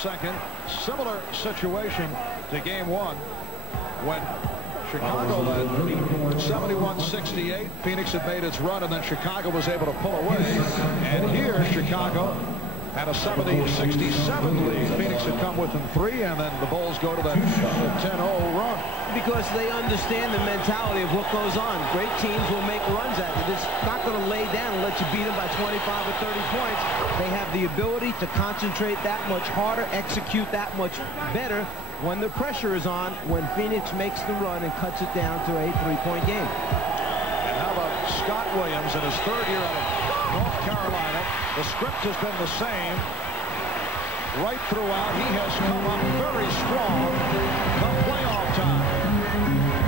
second. Similar situation to game one when Chicago led 71-68. Phoenix had made its run, and then Chicago was able to pull away. And here, Chicago had a 70-67 lead. Phoenix had come within 3, and then the Bulls go to that 10-0 run. Because they understand the mentality of what goes on. Great teams will make runs at it. It's not going to lay down and let you beat them by 25 or 30 points. They have the ability to concentrate that much harder, execute that much better when the pressure is on, when Phoenix makes the run and cuts it down to a 3-point game. And how about Scott Williams in his 3rd year out of North Carolina? The script has been the same right throughout. He has come up very strong come playoff time.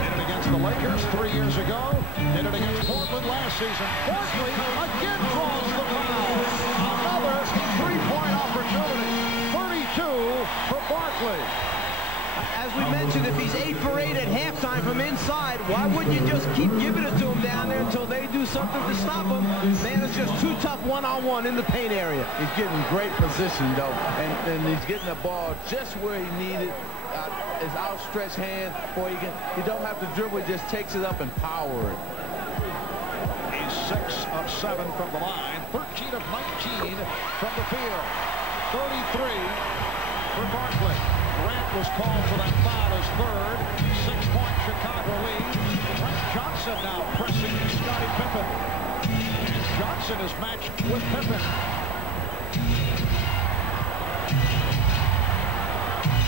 Did it against the Lakers 3 years ago. Did it against Portland last season. Barkley again draws the foul. Another 3-point opportunity. 32 for Barkley. As we mentioned, if he's 8 for 8 at halftime from inside, why wouldn't you just keep giving it to him down there until they do something to stop him? Man, it's just too tough one-on-one in the paint area. He's getting great position, though, and he's getting the ball just where he needed. His outstretched hand, he don't have to dribble, he just takes it up and power it. He's 6 of 7 from the line, 13 of 19 from the field, 33 for Barkley. Grant was called for that foul, his 3rd. 6-point Chicago lead. Frank Johnson now pressing Scottie Pippen. And Johnson is matched with Pippen.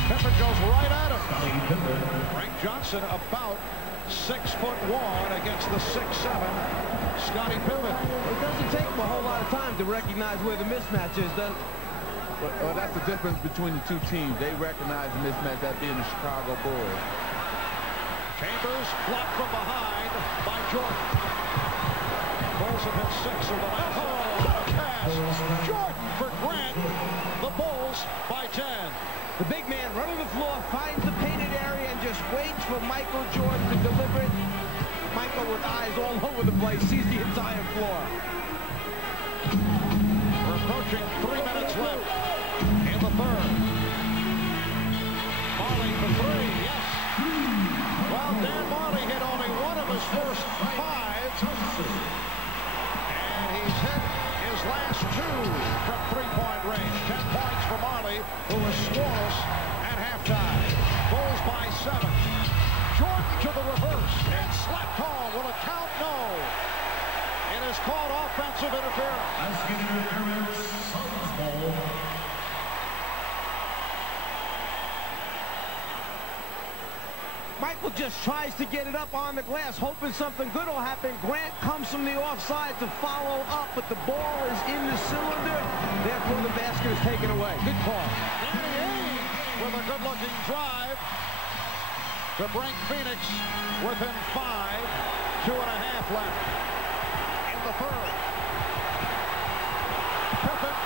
Pippen goes right at him. Frank Johnson about 6'1" against the 6'7" Scottie Pippen. It doesn't take him a whole lot of time to recognize where the mismatch is, does it? Well, that's the difference between the two teams. They recognize the mismatch, that being the Chicago Bulls. Chambers blocked from behind by Jordan. Bulls have hit 6 of the last. Oh, what a pass! Jordan for Grant. The Bulls by 10. The big man running the floor, finds the painted area, and just waits for Michael Jordan to deliver it. Michael, with eyes all over the place, sees the entire floor. We're approaching 3 minutes left in the 3rd. Marley for 3, yes. Well, Dan Marley hit only one of his first 5. And he's hit his last 2 from 3-point range. 10 points for Marley, who was scoreless at halftime. Bulls by 7. Jordan to the reverse and slapped home. Will it count? No. It is called offensive interference. Michael just tries to get it up on the glass, hoping something good will happen. Grant comes from the offside to follow up, but the ball is in the cylinder. Therefore, the basket is taken away. Good call. Danny Ainge with a good-looking drive to bring Phoenix within 5. 2.5 left in the 3rd. Pippen.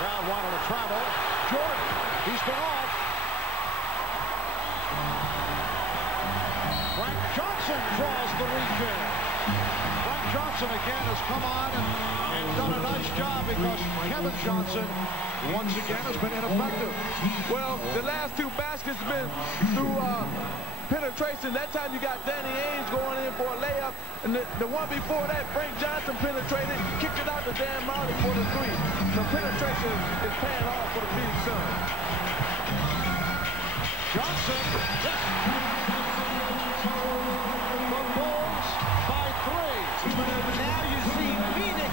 Crowd wanted to travel. Jordan. He's been off. Frank Johnson draws the reach in. Frank Johnson again has come on and done a nice job because Kevin Johnson once again has been ineffective. Well, the last 2 baskets have been through penetration. That time you got Danny Ainge going in for a layup, and the one before that, Frank Johnson penetrated, kicked it out to Dan Marley for the 3. So penetration is paying off for the Phoenix Suns. Johnson, the Bulls by 3. Now you see Phoenix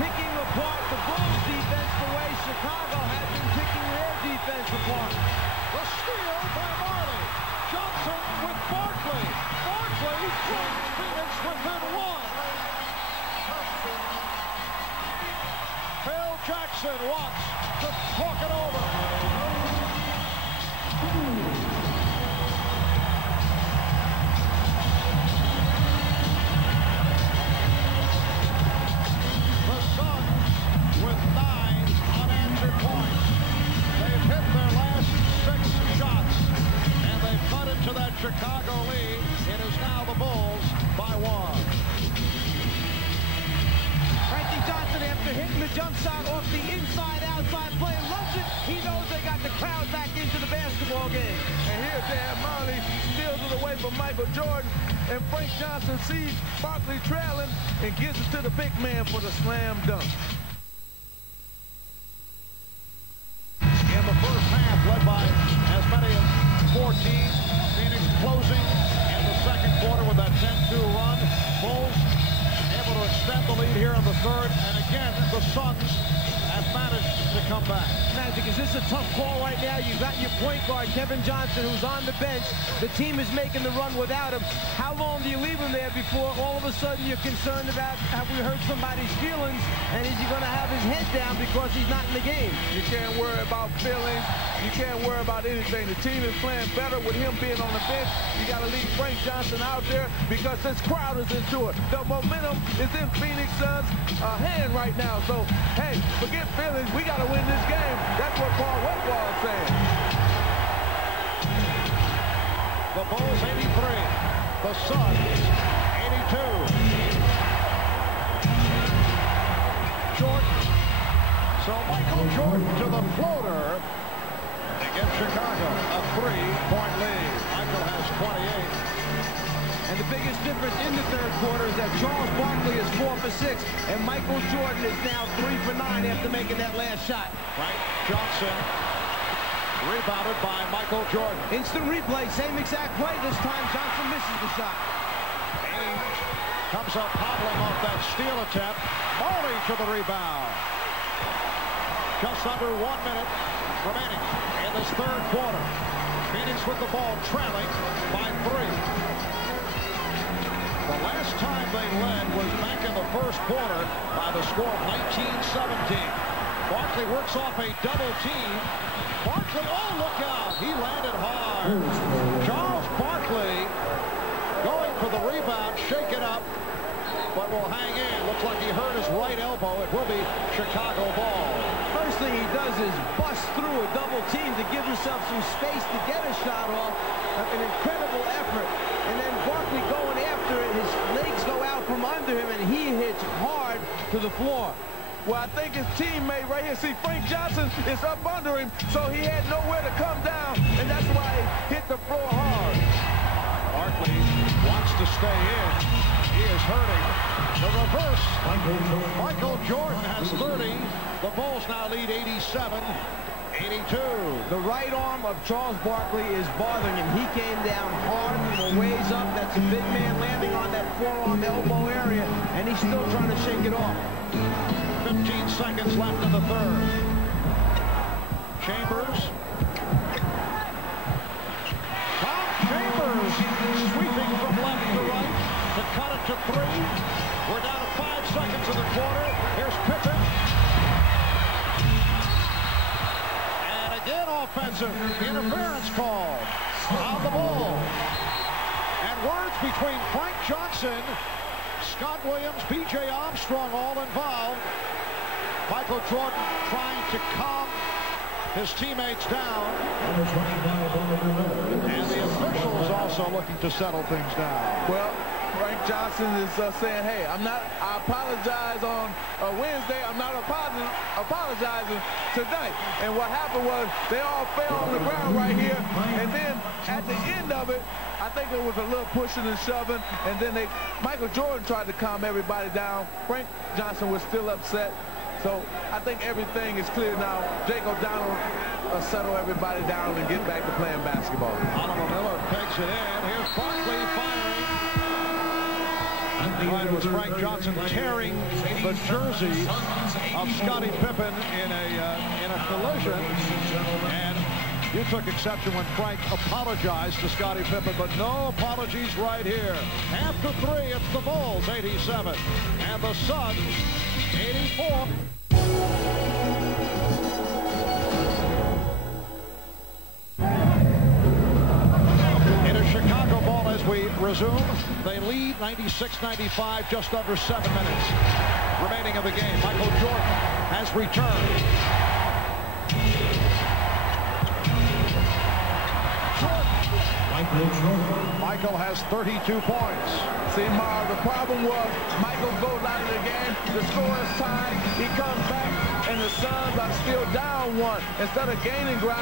picking apart the Bulls defense the way Chicago had been picking their defense apart. The steal by Marley. Johnson with Barkley. Barkley brings Phoenix within 1. Phil Jackson wants to talk it over. The Suns with 9 unanswered points. They've hit their last 6 shots, and they've cut into that Chicago lead. It is now the Bulls by 1. Frankie Johnson, after hitting the jump shot off the inside-outside play, loves it. He knows they got got the crowd back into the basketball game. And here's Dan Majerle, steals it away from Michael Jordan. And Frank Johnson sees Barkley trailing and gives it to the big man for the slam dunk. In the first half, led by as many as 14. Phoenix closing in the second quarter with that 10-2 run. Bulls able to extend the lead here in the third. And again, the Suns have managed to come back. Magic, is this a tough call right now? You've got your point guard, Kevin Johnson, who's on the bench. The team is making the run without him. How long do you leave him there before all of a sudden you're concerned about, have we hurt somebody's feelings, and is he going to have his head down because he's not in the game? You can't worry about feelings. You can't worry about anything. The team is playing better with him being on the bench. You got to leave Frank Johnson out there because this crowd is into it. The momentum is in Phoenix Suns' hand right now. So, hey, forget feelings. We got to win this game. That's what Paul Westphal is saying. The Bulls 83. The Suns 82. Jordan. So Michael Jordan to the floater. Against Chicago, a 3-point lead. Michael has 28. And the biggest difference in the third quarter is that Charles Barkley is 4 for 6, and Michael Jordan is now 3 for 9 after making that last shot. Frank Johnson rebounded by Michael Jordan. Instant replay, same exact play. This time Johnson misses the shot. Ainge comes up hobbling off that steal attempt. Majerle to the rebound. Just under 1 minute remaining in this third quarter. Phoenix with the ball trailing by 3. The last time they led was back in the first quarter by the score of 19-17. Barkley works off a double team. Barkley, oh, look out. He landed hard. Charles Barkley going for the rebound, shake it up, but will hang in. Looks like he hurt his right elbow. It will be Chicago ball. First thing he does is bust through a double team to give himself some space to get a shot off. An incredible effort. And then Barkley going after it. His legs go out from under him, and he hits hard to the floor. Well, I think his teammate right here, see, Frank Johnson is up under him, so he had nowhere to come down, and that's why he hit the floor hard. Barkley wants to stay in. He is hurting. The reverse. Michael Jordan has 30. The Bulls now lead 87-82. The right arm of Charles Barkley is bothering him. He came down hard from a ways up. That's a big man landing on that forearm elbow area, and he's still trying to shake it off. 15 seconds left in the third. Chambers. Tom Chambers sweeping from left to right to cut it to 3. We're down to 5 seconds in the quarter. Here's Pippen. And again offensive interference called on the ball. And words between Frank Johnson, Scott Williams, B.J. Armstrong all involved. Michael Jordan trying to calm his teammates down. And the officials also looking to settle things down. Well, Frank Johnson is saying, hey, I apologize on Wednesday. I'm not apologizing tonight. And what happened was they all fell on the ground right here. And then at the end of it, I think it was a little pushing and shoving. And then Michael Jordan tried to calm everybody down. Frank Johnson was still upset. So I think everything is clear now. Jake O'Donnell will settle everybody down and get back to playing basketball. Oliver Miller pegs it in. Here's Barkley firing. It was Frank Johnson tearing the jersey of Scottie Pippen in a collision. And you took exception when Frank apologized to Scottie Pippen, but no apologies right here. After 3, it's the Bulls 87 and the Suns 84. It is Chicago ball as we resume. They lead 96-95, just under 7 minutes remaining of the game. Michael Jordan has returned. Michael has 32 points. See, Marv, the problem was Michael goes out of the game, the score is tied, he comes back, and the Suns are still down 1. Instead of gaining ground,